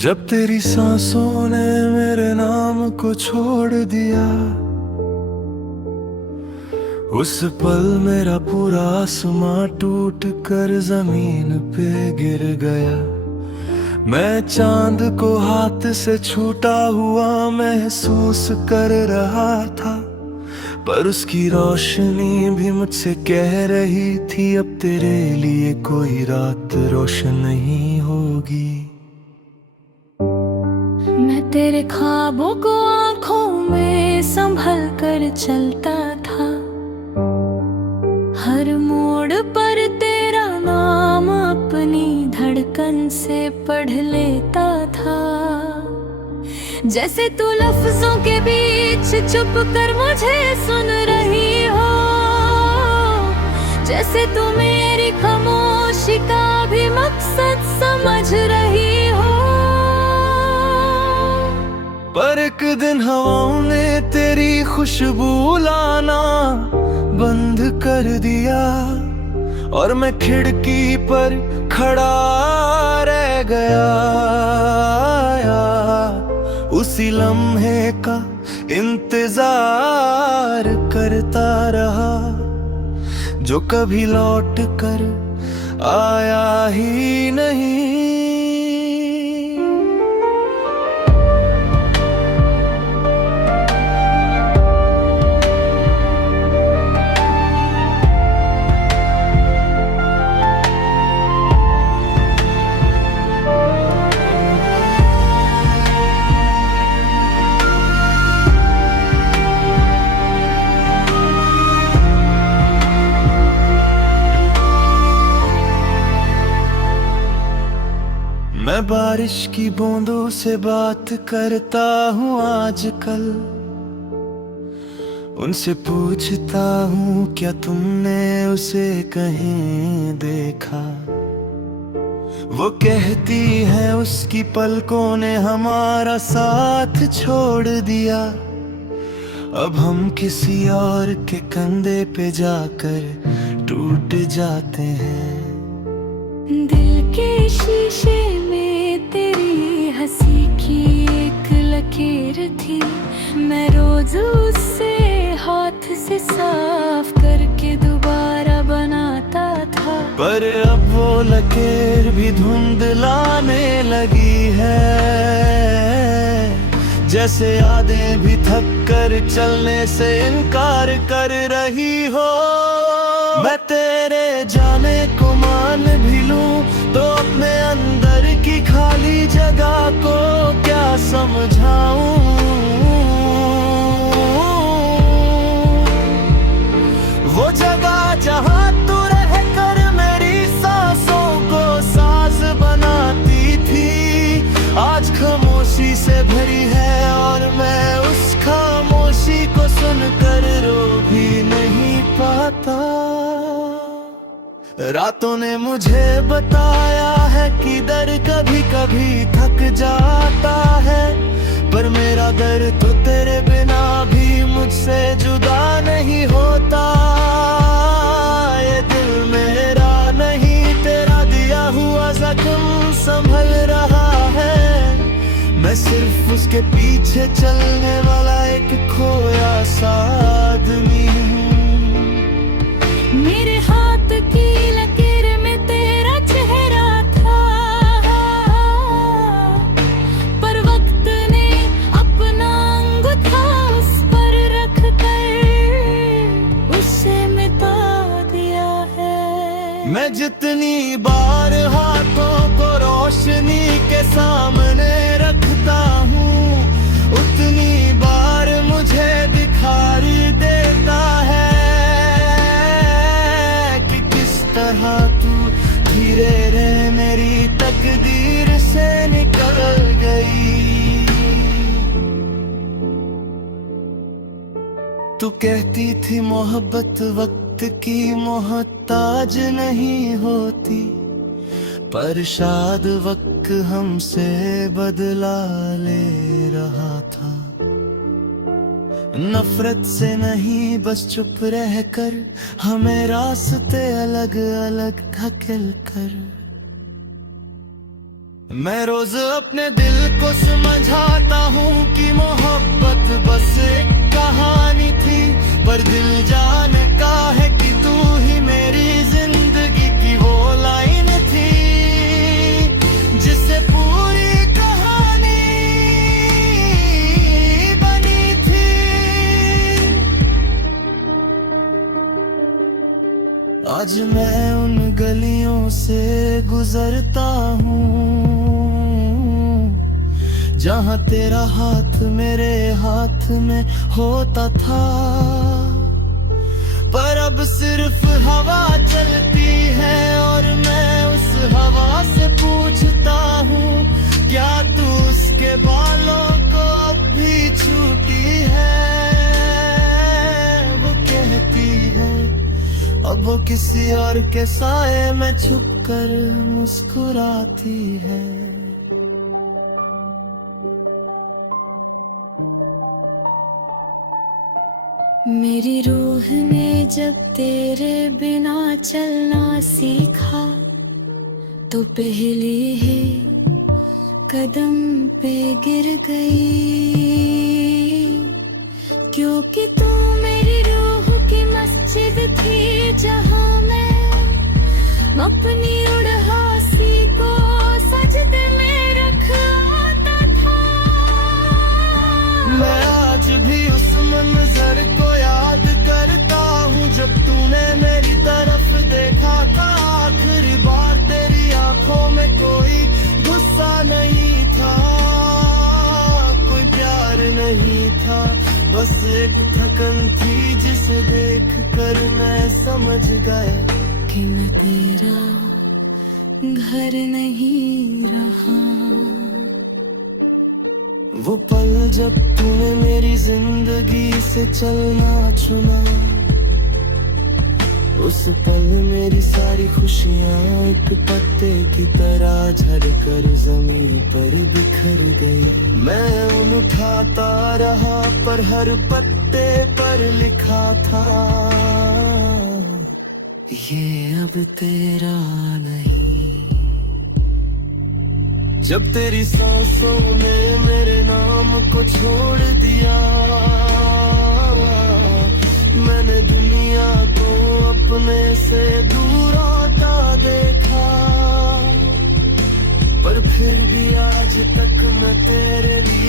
जब तेरी सांसों ने मेरे नाम को छोड़ दिया, उस पल मेरा पूरा आसमां टूट कर जमीन पे गिर गया। मैं चांद को हाथ से छूटा हुआ महसूस कर रहा था, पर उसकी रोशनी भी मुझसे कह रही थी अब तेरे लिए कोई रात रोशन नहीं होगी। मैं तेरे ख्वाबों को आंखों में संभल कर चलता था, हर मोड़ पर तेरा नाम अपनी धड़कन से पढ़ लेता था। जैसे तू लफ्जों के बीच चुप कर मुझे सुन रही हो, जैसे तू मेरी खामोशी का भी मकसद समझ रही हो। पर एक दिन हवाओं ने तेरी खुशबू लाना बंद कर दिया, और मैं खिड़की पर खड़ा रह गया। उसी लम्हे का इंतजार करता रहा, जो कभी लौट कर आया ही नहीं। मैं बारिश की बूंदों से बात करता हूँ आजकल, उनसे पूछता हूँ क्या तुमने उसे कहीं देखा। वो कहती है उसकी पलकों ने हमारा साथ छोड़ दिया, अब हम किसी और के कंधे पे जाकर टूट जाते हैं। दिल के शीशे में तेरी हंसी की एक लकीर थी, मैं रोज उससे हाथ से साफ करके दोबारा बनाता था। पर अब वो लकीर भी धुंधलाने लगी है, जैसे यादें भी थक कर चलने से इनकार कर रही हो। मैं तेरे जाने को मान भी लूं तो अपने अंदर की खाली जगह को क्या समझाऊं। वो जगह जहां तू रह कर मेरी सांसों को साज बनाती थी, आज खामोशी से भरी है, और मैं उस खामोशी को सुनकर रो भी नहीं पाता। रातों ने मुझे बताया है कि दर्द कभी कभी थक जाता है, पर मेरा दर्द तो तेरे बिना भी मुझसे जुदा नहीं होता। ये दिल मेरा नहीं तेरा दिया हुआ जख्म संभल रहा है, मैं सिर्फ उसके पीछे चलने वाला एक खोया सा आदमी हूँ। मेरे हाथ की लकीर में तेरा चेहरा था, पर वक्त ने अपना अंगूठा उस पर रख कर उसे मिटा दिया है। मैं जितनी बार हाथों को रोशनी के सामने रखता हूँ, उतनी बार मुझे दिखाई देता है कि किस तरह तू धीरे रे मेरी तकदीर से निकल गई। तू कहती थी मोहब्बत वक्त की मोहताज नहीं होती, पर शायद वक्त हमसे बदला ले रहा था। नफरत से नहीं बस चुप रह कर हमें रास्ते अलग अलग धकेल कर मैं रोज अपने दिल को समझाता हूँ कि मोहब्बत बस एक कहानी थी, पर दिल जानता है कि तू ही मेरी जिंदगी की वो लाइन थी जिससे पूरी कहानी बनी थी। आज मैं उन गलियों से गुजरता हूँ जहाँ तेरा हाथ मेरे हाथ में होता था, पर अब सिर्फ हवा चलती है और मैं उस हवा से पूछता हूँ क्या तू उसके बालों को अब भी छूटी है। वो कहती है अब वो किसी और के साए में छुपकर मुस्कुराती है। मेरी रूह ने जब तेरे बिना चलना सीखा तो पहले ही कदम पे गिर गई, क्योंकि तू मेरी रूह की मस्जिद थी जहां मैं अपनी उड़हासी को सजदे में रखता था। मैं आज भी उस मंजर को याद करता हूँ जब तूने मेरी तरफ देखा था। आखिरी बार तेरी आंखों में कोई गुस्सा नहीं था, कोई प्यार नहीं था, बस एक थकन थी जिसे देख कर मैं समझ गया कि मैं तेरा घर नहीं रहा। वो पल जब तूने मेरी जिंदगी से चलना चुना, उस पल मेरी सारी खुशियाँ एक पत्ते की तरह झड़कर जमीन पर बिखर गई। मैं उन उठाता रहा पर हर पत्ते पर लिखा था ये अब तेरा नहीं। जब तेरी सांसों ने मेरे नाम को छोड़ दिया, मैंने दुनिया को अपने से दूर होता देखा, पर फिर भी आज तक मैं तेरे लिए